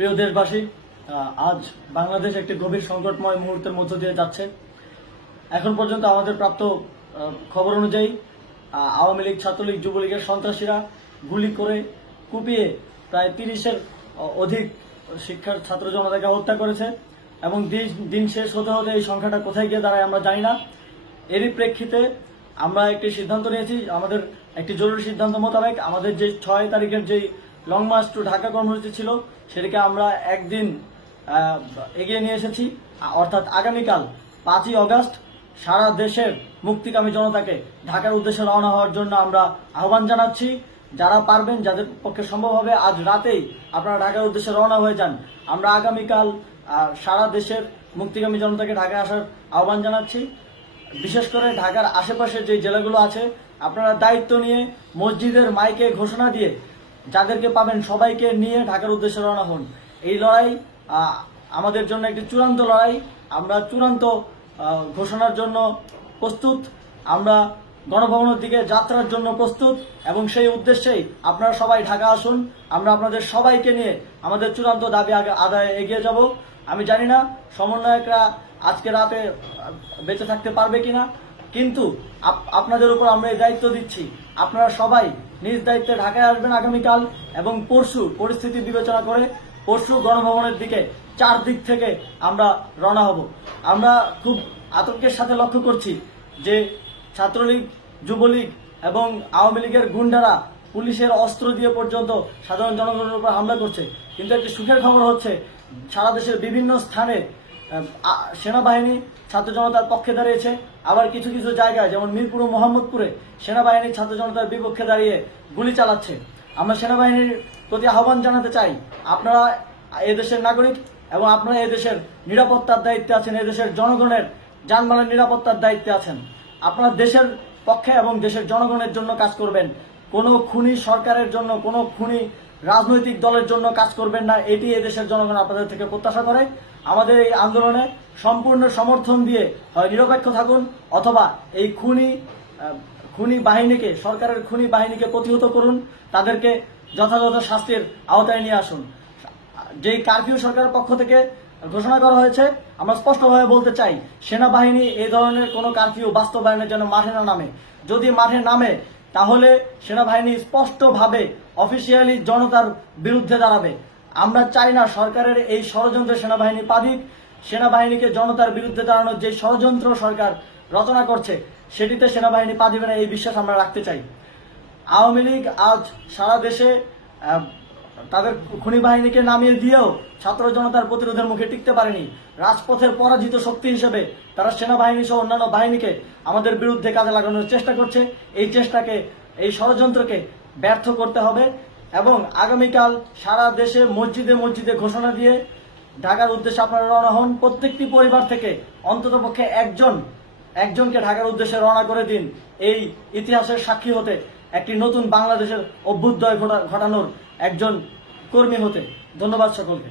প্রিয় দেশবাসী, আজ বাংলাদেশ একটি গভীর সংকটময় মুহূর্তের মধ্য দিয়ে যাচ্ছে। এখন পর্যন্ত আমাদের প্রাপ্ত খবর অনুযায়ী আওয়ামী লীগ, ছাত্রলীগ, যুবলীগের সন্ত্রাসীরা গুলি করে কুপিয়ে প্রায় 30-এর অধিক শিক্ষার ছাত্র জনতাকে হত্যা করেছে এবং দিন শেষ হতে হতে এই সংখ্যাটা কোথায় গিয়ে দাঁড়ায় আমরা জানি না। এরই প্রেক্ষিতে আমরা একটি সিদ্ধান্ত নিয়েছি। আমাদের একটি জরুরি সিদ্ধান্ত মোতাবেক আমাদের যে 6 তারিখের যে লং মার্চ টু ঢাকা কর্মসূচি ছিল সেটাকে আমরা একদিন এগিয়ে নিয়ে এসেছি। অর্থাৎ আগামীকাল 5ই অগস্ট সারা দেশের মুক্তিকামী জনতাকে ঢাকার উদ্দেশ্যে রওনা হওয়ার জন্য আমরা আহ্বান জানাচ্ছি। যারা পারবেন, যাদের পক্ষে সম্ভব হবে, আজ রাতেই আপনারা ঢাকার উদ্দেশ্যে রওনা হয়ে যান। আমরা আগামীকাল সারা দেশের মুক্তিকামী জনতাকে ঢাকায় আসার আহ্বান জানাচ্ছি। বিশেষ করে ঢাকার আশেপাশের যে জেলাগুলো আছে, আপনারা দায়িত্ব নিয়ে মসজিদের মাইকে ঘোষণা দিয়ে যাদেরকে পাবেন সবাইকে নিয়ে ঢাকার উদ্দেশ্যে রওনা হন। এই লড়াই আমাদের জন্য একটি চূড়ান্ত লড়াই। আমরা চূড়ান্ত ঘোষণার জন্য প্রস্তুত। আমরা গণভবনের দিকে যাত্রার জন্য প্রস্তুত এবং সেই উদ্দেশ্যেই আপনারা সবাই ঢাকা আসুন। আমরা আপনাদের সবাইকে নিয়ে আমাদের চূড়ান্ত দাবি আদায়ে এগিয়ে যাব। আমি জানি না সমন্বয়করা আজকে রাতে বেঁচে থাকতে পারবে কিনা, কিন্তু আপনাদের উপর আমরা এই দায়িত্ব দিচ্ছি। আপনারা সবাই নিজ দায়িত্বে ঢাকায় আসবেন আগামীকাল এবং পরশু পরিস্থিতি বিবেচনা করে পরশু গণভবনের দিকে 4 দিক থেকে আমরা রওনা হব। আমরা খুব আতঙ্কের সাথে লক্ষ্য করছি যে ছাত্রলীগ, যুবলীগ এবং আওয়ামী লীগের গুন্ডারা পুলিশের অস্ত্র দিয়ে পর্যন্ত সাধারণ জনগণের উপর হামলা করছে। কিন্তু একটি সুখের খবর হচ্ছে, সারা দেশের বিভিন্ন স্থানে সেনাবাহিনী ছাত্র জনতার পক্ষে দাঁড়িয়েছে। আবার কিছু কিছু জায়গায় যেমন মিরপুর ও মোহাম্মদপুরে সেনাবাহিনী ছাত্র জনতার বিপক্ষে দাঁড়িয়ে গুলি চালাচ্ছে। আমরা সেনাবাহিনীর প্রতি আহ্বান জানাতে চাই, আপনারা এদেশের নাগরিক এবং আপনারা এদেশের নিরাপত্তার দায়িত্বে আছেন, এদেশের জনগণের যানবাহনের নিরাপত্তার দায়িত্বে আছেন। আপনারা দেশের পক্ষে এবং দেশের জনগণের জন্য কাজ করবেন। কোনো খুনি সরকারের জন্য, কোনো খুনি রাজনৈতিক দলের জন্য কাজ করবেন না। এটি এদেশের জনগণ আপনাদের থেকে প্রত্যাশা করে। আমাদের এই আন্দোলনে সম্পূর্ণ সমর্থন দিয়ে হয় নিরপেক্ষ থাকুন, অথবা এই খুনি বাহিনীকে, সরকারের খুনি বাহিনীকে প্রতিহত করুন, তাদেরকে যথাযথ শাস্তির আওতায় নিয়ে আসুন। যেই কারফিউ সরকারের পক্ষ থেকে ঘোষণা করা হয়েছে, আমরা স্পষ্টভাবে বলতে চাই, সেনাবাহিনী এই ধরনের কোনো কারফিউ বাস্তবায়নের জন্য মাঠে না নামে। যদি মাঠে নামে তাহলে সেনাবাহিনী স্পষ্টভাবে অফিসিয়ালি জনতার বিরুদ্ধে দাঁড়াবে। আমরা চাই না সরকারের এই ষড়যন্ত্রে সেনাবাহিনী পা দিক। সেনাবাহিনীকে জনতার বিরুদ্ধে দাঁড়ানোর যে ষড়যন্ত্র সরকার রচনা করছে সেটিতে সেনাবাহিনী পা দিবে না, এই বিশ্বাস আমরা রাখতে চাই। আওয়ামী লীগ আজ সারা দেশে তাদের খুনি বাহিনীকে নামিয়ে দিয়েও ছাত্র জনতার প্রতিরোধের মুখে টিকতে পারেনি। রাজপথের পরাজিত শক্তি হিসেবে তারা সেনাবাহিনী সহ অন্যান্য বাহিনীকে আমাদের বিরুদ্ধে কাজে লাগানোর চেষ্টা করছে। এই চেষ্টাকে, এই ষড়যন্ত্রকে ব্যর্থ করতে হবে এবং আগামীকাল সারা দেশে মসজিদে মসজিদে ঘোষণা দিয়ে ঢাকার উদ্দেশ্যে আপনারা রওনা হন। প্রত্যেকটি পরিবার থেকে অন্ততপক্ষে একজনকে ঢাকার উদ্দেশ্যে রওনা করে দিন, এই ইতিহাসের সাক্ষী হতে, একটি নতুন বাংলাদেশের অভ্যুদয় ঘটানোর একজন কর্মী হতে। ধন্যবাদ সকলকে।